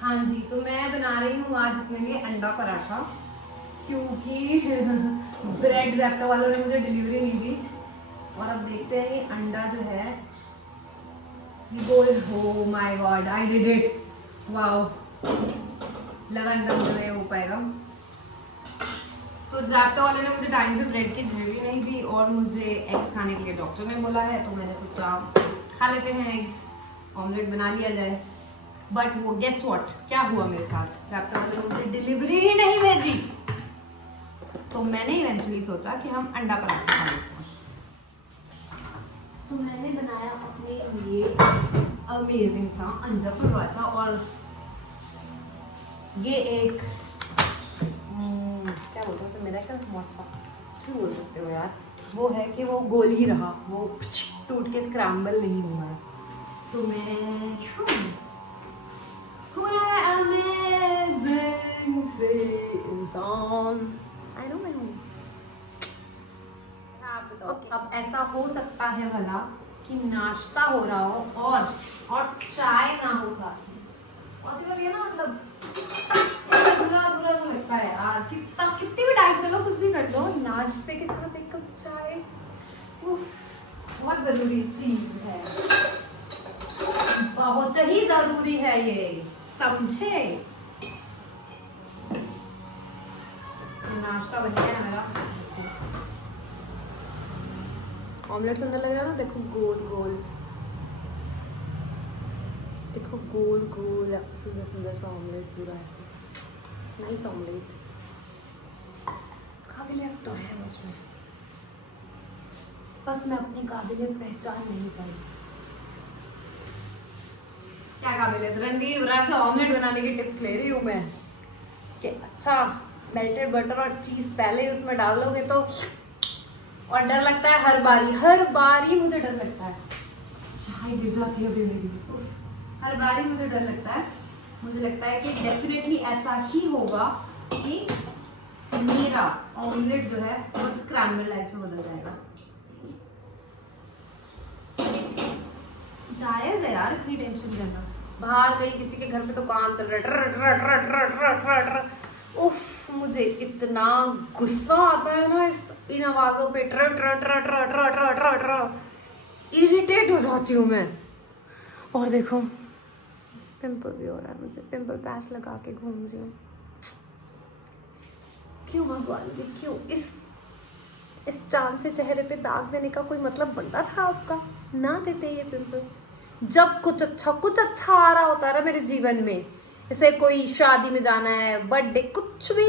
हाँ जी, तो मैं बना रही हूँ आज अपने लिए अंडा पराठा, क्योंकि ब्रेड जैप्टो वालों ने मुझे डिलीवरी नहीं दी। और अब देखते हैं ये अंडा जो है ये गोल हो। My God, I did it, wow. लगा अंडा मुझे नहीं हो पाएगा। तो जैप्टो वाले ने मुझे टाइम से ब्रेड की डिलीवरी नहीं दी और मुझे एग्स खाने के लिए डॉक्टर ने बोला है, तो मैंने सोचा खा लेते हैं एग्स, ऑमलेट बना लिया जाए। बट वो गेस व्हाट, क्या हुआ मेरे साथ, जैप्टो वाले ने मुझे डिलीवरी ही नहीं भेजी। तो मैंने इवेंचुअली सोचा कि हम अंडा पराठा खा लेते हैं। तो मैंने बनाया अपने लिए अमेजिंग सा अंडा पराठा। और ये एक क्या बोलते हैं उसे, मेरा क्या मोचा क्यों बोल सकते हो यार, वो है कि वो गोल ही रहा, वो टूट के स्क्रैम्बल नहीं हुआ। तो मैं अमेजिंग से इंसान, आई नो मैं हूँ। अब ऐसा हो सकता है भला कि नाश्ता हो रहा हो और चाय ना हो साथ में। पॉसिबल है ना, मतलब अधूरा अधूरा तो लगता है यार। कितनी भी डाइट कर लो, कुछ भी कर लो, नाश्ते के साथ एक कप चाय बहुत जरूरी चीज है, बहुत ही जरूरी है ये, समझे। नाश्ता बन गया मेरा। ऑमलेट सुंदर लग रहा है ना, देखो गोल गोल, देखो गोल गोल सुंदर सुंदर सा ऑमलेट, पूरा ऐसे नाइस ऑमलेट। काबिलियत तो है मुझमें, बस मैं अपनी काबिलियत पहचान नहीं पाई। क्या काबिलियत, रणवीर बरार से ऑमलेट बनाने की टिप्स ले रही हूँ मैं कि अच्छा मेल्टेड बटर और चीज पहले उसमें डाल लोगे तो। और डर लगता है हर बारी मुझे डर लगता है, चाय गिर जाती है अभी मेरी, हर बारी मुझे डर लगता है। मुझे लगता है कि डेफिनेटली ऐसा ही होगा कि मेरा ऑमलेट जो है वो स्क्रैम्बल एग्स में बदल जाएगा। जायज है यार इतनी टेंशन करना, बाहर कहीं किसी के घर पे तो काम चल रहा है, उफ मुझे इतना गुस्सा आता है ना इन आवाजों पे, ट्र ट्र ट्र ट्र ट्र ट्र ट्र ट्र, इरिटेट हो जाती हूँ मैं। और देखो पिंपल भी हो रहा है मुझे, पिंपल पैच लगा के घूम रही हूँ। क्यों भगवान जी, क्यों इस चांद से चेहरे पे दाग देने का कोई मतलब बनता था आपका, ना देते ये पिंपल। जब कुछ अच्छा आ रहा होता है ना मेरे जीवन में, जैसे कोई शादी में जाना है, बर्थडे, कुछ भी,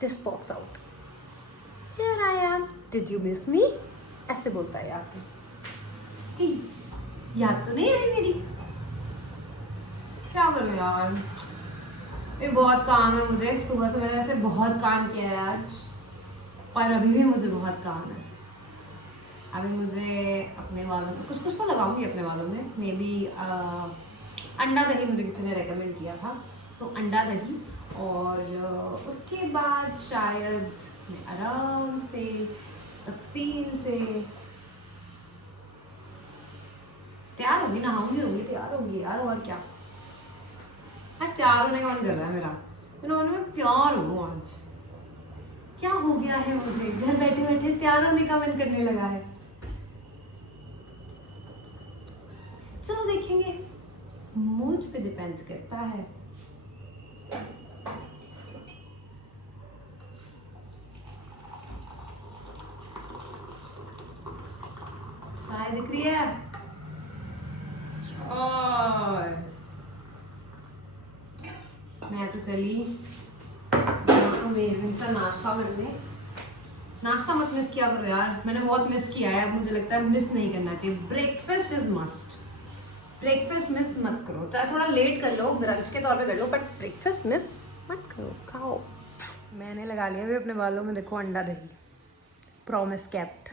this pops out, here I am, did you miss मी, ऐसे बोलता है यार। याद तो नहीं है मेरी, क्या करूं यार, ये बहुत काम है मुझे। सुबह से मैंने ऐसे बहुत काम किया है आज, पर अभी भी मुझे बहुत काम है। अभी मुझे अपने बालों में कुछ तो लगाऊंगी अपने बालों में, मे बी अंडा दही मुझे किसी ने रेकमेंड किया था, तो अंडा दही। और उसके बाद शायद मैं आराम से तफसील से तैयार होगी, नहाऊंगी, तैयार होंगी यार। और क्या, आज तैयार होने का मन कर रहा है मेरा, मैं तैयार हूँ आज। क्या हो गया है मुझे, घर बैठे बैठे तैयार होने का मन करने लगा है। चलो देखेंगे, मुझ पे डिपेंड करता है। चाय दिख रही है, और मैं तो चली अमेजिंग सा नाश्ता करने। नाश्ता मत मिस किया करो यार, मैंने बहुत मिस किया है, मुझे लगता है मिस नहीं करना चाहिए। Breakfast is must, breakfast miss मत करो, चाहे थोड़ा लेट कर लो, ब्रंच के तौर पे कर लो, बट ब्रेकफास्ट मिस मत करो, खाओ। मैंने लगा लिया अभी अपने बालों में, देखो अंडा दही, प्रॉमिस केप्ट।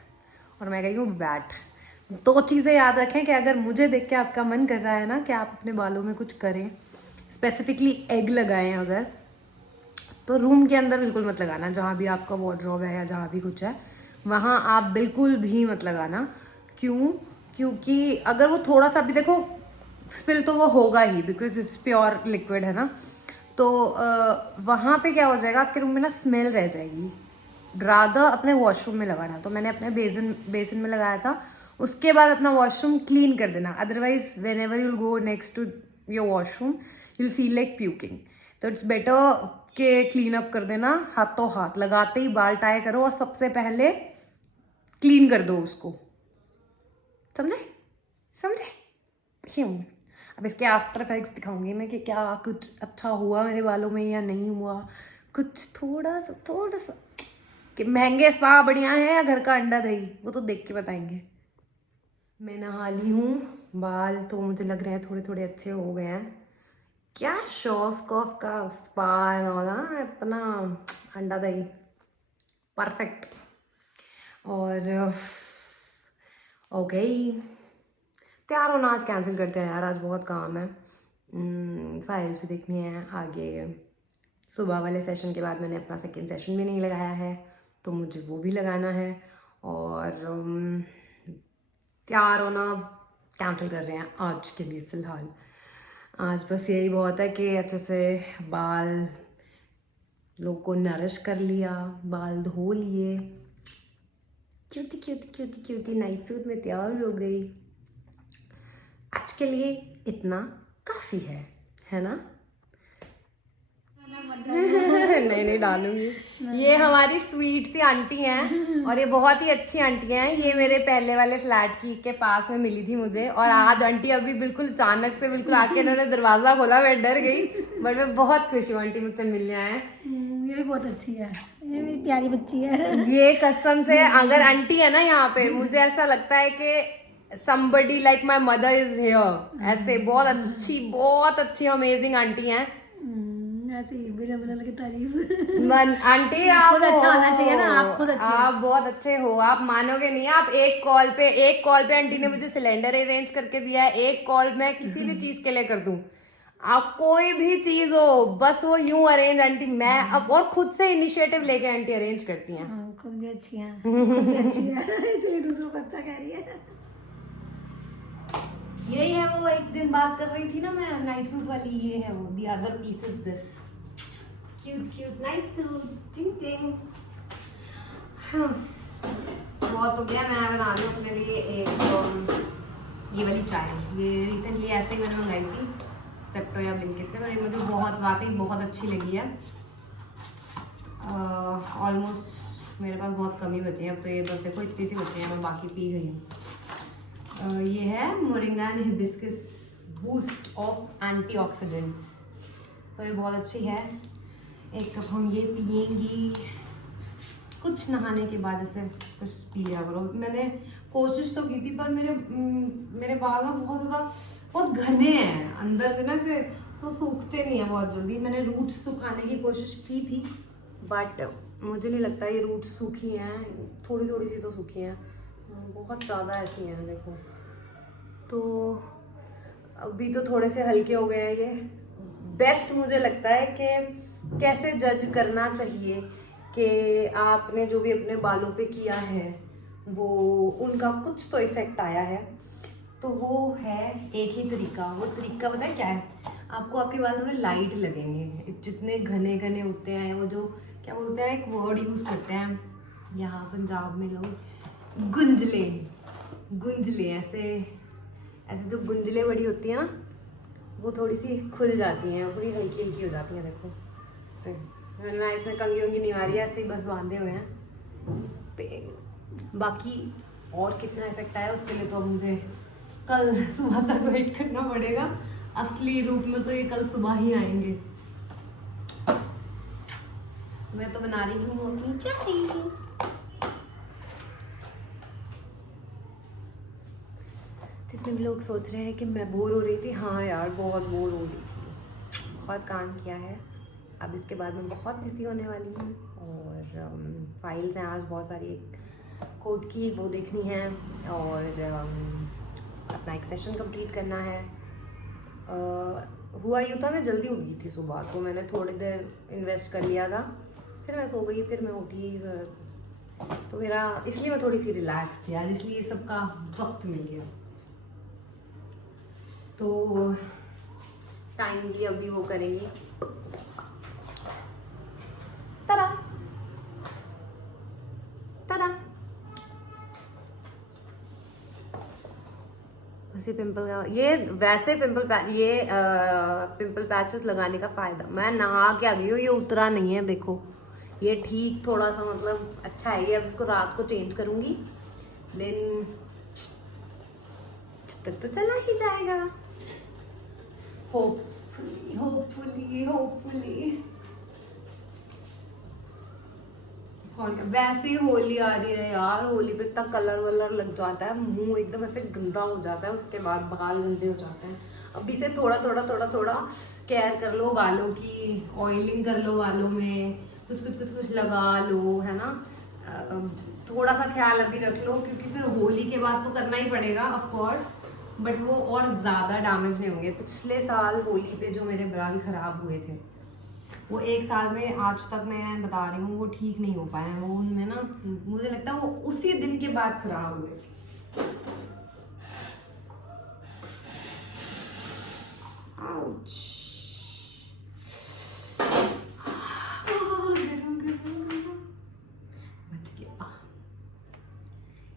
और मैं कही हूँ बैट। दो चीज़ें याद रखें कि अगर मुझे देख के आपका मन कर रहा है ना कि आप अपने बालों में कुछ करें, स्पेसिफिकली एग लगाएं अगर, तो रूम के अंदर बिल्कुल मत लगाना, जहाँ भी आपका वार्डरोब है या जहाँ भी कुछ है वहाँ आप बिल्कुल भी मत लगाना। क्यों? क्योंकि अगर वो थोड़ा सा भी, देखो स्पिल तो वो होगा ही बिकॉज इट्स प्योर लिक्विड है ना। तो वहाँ पे क्या हो जाएगा, आपके रूम में ना स्मेल रह जाएगी। रादर अपने वॉशरूम में लगाना। तो मैंने अपने बेसिन में लगाया था, उसके बाद अपना वॉशरूम क्लीन कर देना। Otherwise whenever you'll go next to your washroom you'll feel like puking. तो इट्स बेटर के क्लीन अप कर देना हाथों हाथ, लगाते ही बाल टाई करो और सबसे पहले क्लीन कर दो उसको। समझे समझे क्यों? अब इसके आफ्टर इफेक्ट्स दिखाऊंगी मैं कि क्या कुछ अच्छा हुआ मेरे बालों में या नहीं हुआ। कुछ थोड़ा सा कि महंगे स्पा बढ़िया है या घर का अंडा दही, वो तो देख के बताएंगे। मैं नहा ली हूँ, बाल तो मुझे लग रहे हैं थोड़े थोड़े अच्छे हो गए हैं। क्या शॉस्कॉफ का स्पा वाला अपना अंडा दही परफेक्ट। और ओके तैयार होना आज कैंसिल करते हैं यार, आज बहुत काम है। फाइल्स भी देखनी है आगे। सुबह वाले सेशन के बाद मैंने अपना सेकंड सेशन भी नहीं लगाया है, तो मुझे वो भी लगाना है। और तैयार होना कैंसिल कर रहे हैं आज के लिए फ़िलहाल। आज बस यही बहुत है कि अच्छे से बाल लोग को नरिश कर लिया, बाल धो लिए, cutie cutie cutie cutie night suit में तैयार हो गई। आज के लिए इतना काफ़ी है ना? नहीं डालूंगी। ये हमारी स्वीट सी आंटी हैं और ये बहुत ही अच्छी आंटी हैं। ये मेरे पहले वाले फ्लैट की के पास में मिली थी मुझे, और आज आंटी अभी बिल्कुल अचानक से बिल्कुल आके इन्होंने दरवाजा खोला, मैं डर गई। बट मैं बहुत खुश हूँ आंटी मुझसे मिलने आए। ये भी बहुत अच्छी है, ये भी प्यारी बच्ची है। ये कसम से अगर आंटी है ना यहाँ पे, मुझे ऐसा लगता है कि somebody like my mother is here। ऐसे बहुत अच्छी अमेजिंग आंटी हैं। ऐसे ही बिना बिना की तारीफ। आंटी आप खुद अच्छा होना चाहिए ना, आप खुद अच्छे आप बहुत अच्छे हो, आप मानोगे नहीं। आप एक कॉल पे आंटी ने मुझे सिलेंडर अरेंज करके दिया है। एक कॉल मैं किसी भी चीज के लिए कर दूं, आप कोई भी चीज हो, बस वो यूं अरेंज आंटी, मैं अब और खुद से इनिशिएटिव लेके आंटी अरेंज करती हैं। खुद भी अच्छी है, खुद भी अच्छी है, इसलिए दूसरों को अच्छा कह रही है। यही है वो एक दिन बात कर रही थी ना मैं नाइट सूट वाली, ये है वो। The other piece is this cute night suit. टिंग टिंग। हाँ बहुत हो गया। मैं बना रही हूँ अपने लिए एक ये वाली चाय। ये रिसेंटली ऐसे ही मैंने मंगाई थी सेप्टो या ब्लिंकिट से, पर मुझे वाकई बहुत अच्छी लगी है। ऑलमोस्ट मेरे पास बहुत कम ही बचे हैं अब तो। ये बस देखो इतनी सी बचे हैं, मैं बाकी पी गई हूँ। ये है moringa and hibiscus boost of antioxidants. तो ये बहुत अच्छी है। एक कप हम ये पियेंगी कुछ नहाने के बाद। ऐसे कुछ पी लिया करो। मैंने कोशिश तो की थी, पर मेरे बाल ना बहुत घने हैं अंदर से ना, से तो सूखते नहीं है बहुत जल्दी। मैंने रूट्स सुखाने की कोशिश की थी, बट मुझे नहीं लगता ये रूट्स सूखी हैं। थोड़ी थोड़ी सी तो सूखी हैं, बहुत ज़्यादा ऐसी हैं देखो। तो अभी तो थोड़े से हल्के हो गए हैं ये। बेस्ट मुझे लगता है कि कैसे जज करना चाहिए कि आपने जो भी अपने बालों पे किया है वो उनका कुछ तो इफेक्ट आया है। तो वो है एक ही तरीका। वो तरीका पता है क्या है? आपको आपके बाल थोड़े लाइट लगेंगे। जितने घने घने होते हैं, वो जो क्या बोलते हैं, एक वर्ड यूज़ करते हैं यहाँ पंजाब में लोग, गुंजले। ऐसे जो गुंजले बड़ी होती हैं ना, वो थोड़ी सी खुल जाती हैं, पूरी हल्की हल्की हो जाती हैं देखो ऐसे। मैंने ना इसमें कंघी वंगी नहीं मारी है, ऐसे ही बस बांधे हुए हैं। बाकी और कितना इफेक्ट आया उसके लिए तो अब मुझे कल सुबह तक वेट करना पड़ेगा। असली रूप में तो ये कल सुबह ही आएंगे। मैं तो बना रही हूँ अपनी चाय। जितने भी लोग सोच रहे हैं कि मैं बोर हो रही थी, हाँ यार बहुत बोर हो रही थी, बहुत काम किया है। अब इसके बाद मैं बहुत बिजी होने वाली हूँ, और फाइल्स हैं आज बहुत सारी कोड की, वो देखनी है, और अपना एक सेशन कंप्लीट करना है। हुआ यूँ था, मैं जल्दी उठ गई थी सुबह, तो मैंने थोड़ी देर इन्वेस्ट कर लिया था, फिर मैं सो गई, फिर मैं उठी, तो मेरा इसलिए मैं थोड़ी सी रिलैक्स थी आज, इसलिए सबका वक्त मिल गया। तो टाइमली अभी वो करेंगे। तरा तरा वैसे पिंपल का ये वैसे पिंपल पिंपल पैचेस लगाने का फायदा, मैं नहा के आ गई हूँ, ये उतरा नहीं है, देखो ये ठीक थोड़ा सा मतलब अच्छा है ये। अब इसको रात को चेंज करूंगी, देन तक तो चला ही जाएगा होपफुली होपफुली होपफुली। और क्या, वैसे ही होली आ रही है यार, होली पे इतना कलर वलर लग जाता है, मुंह एकदम ऐसे गंदा हो जाता है, उसके बाद बाल गंदे हो जाते हैं। अभी से थोड़ा थोड़ा थोड़ा थोड़ा केयर कर लो बालों की, ऑयलिंग कर लो बालों में, कुछ लगा लो, है ना। थोड़ा सा ख्याल अभी रख लो, क्योंकि फिर होली के बाद तो करना ही पड़ेगा ऑफ कोर्स, बट वो और ज़्यादा डैमेज नहीं होंगे। पिछले साल होली पे जो मेरे बाल खराब हुए थे, वो एक साल में आज तक मैं बता रही हूँ वो ठीक नहीं हो पाए हैं। वो उनमें ना मुझे लगता है वो उसी दिन के बाद खराब हुए। आउच।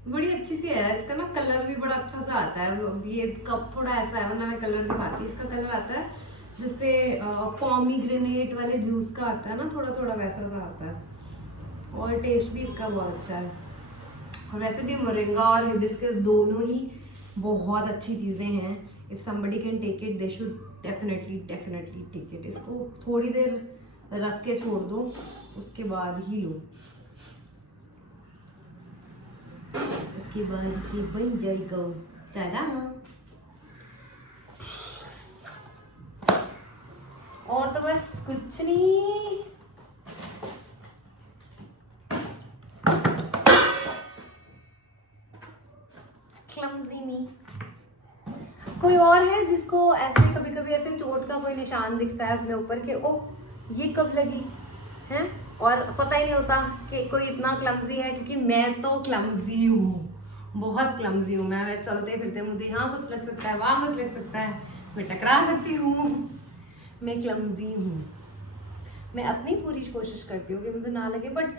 बड़ी अच्छी सी है, इसका ना कलर भी बड़ा अच्छा सा आता है। ये कप थोड़ा ऐसा है, वरना मैं कलर दिखाती, इसका कलर आता है जैसे पॉमीग्रेनेट वाले जूस का आता है ना, थोड़ा थोड़ा वैसा सा आता है। और टेस्ट भी इसका बहुत अच्छा है। और वैसे भी मोरिंगा और हिबिस्कस दोनों ही बहुत अच्छी चीज़ें हैं। If somebody can take it they should definitely take it. इसको थोड़ी देर रख के छोड़ दो, उसके बाद ही लो, उसके बाद ही बन जाएगा। टाटा। और तो बस कुछ नहीं। क्लमजी मी। कोई और है जिसको ऐसे कभी कभी ऐसे चोट का कोई निशान दिखता है अपने ऊपर के, ओ ये कब लगी है, और पता ही नहीं होता कि कोई इतना क्लमजी है? क्योंकि मैं तो क्लमजी हूँ, बहुत क्लमजी हूँ मैं चलते फिरते मुझे यहाँ कुछ लग सकता है, वहाँ कुछ लग सकता है, मैं टकरा सकती हूँ, मैं क्लमजी हूँ। मैं अपनी पूरी कोशिश करती हूँ कि मुझे ना लगे, बट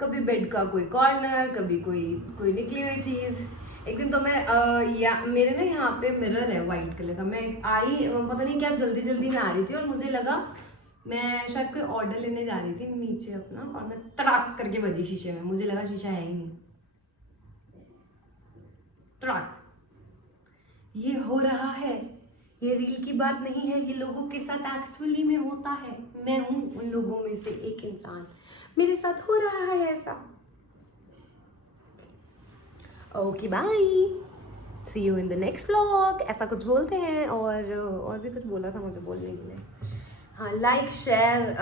कभी बेड का कोई कॉर्नर, कभी कोई निकली हुई चीज़। एक दिन तो मैं मेरे ना यहाँ पे मिरर है वाइट कलर का, मैं आई पता नहीं क्या जल्दी में आ रही थी, और मुझे लगा मैं शायद कोई ऑर्डर लेने जा रही थी नीचे अपना, और मैं तड़ाक करके बजी शीशे में, मुझे लगा शीशा है ही नहीं, तड़ाक। ये हो रहा है, ये रील की बात नहीं है, ये लोगों के साथ एक्चुअली में होता है। मैं हूं उन लोगों में से एक इंसान, मेरे साथ हो रहा है ऐसा। Okay bye, see you in the next vlog. ऐसा कुछ बोलते हैं, और भी कुछ बोला था मुझे बोलने के लिए। हाँ, लाइक शेयर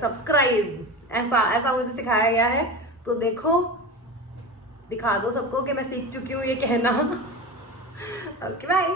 सब्सक्राइब, ऐसा मुझे सिखाया गया है, तो देखो दिखा दो सबको कि मैं सीख चुकी हूँ ये कहना। Okay bye.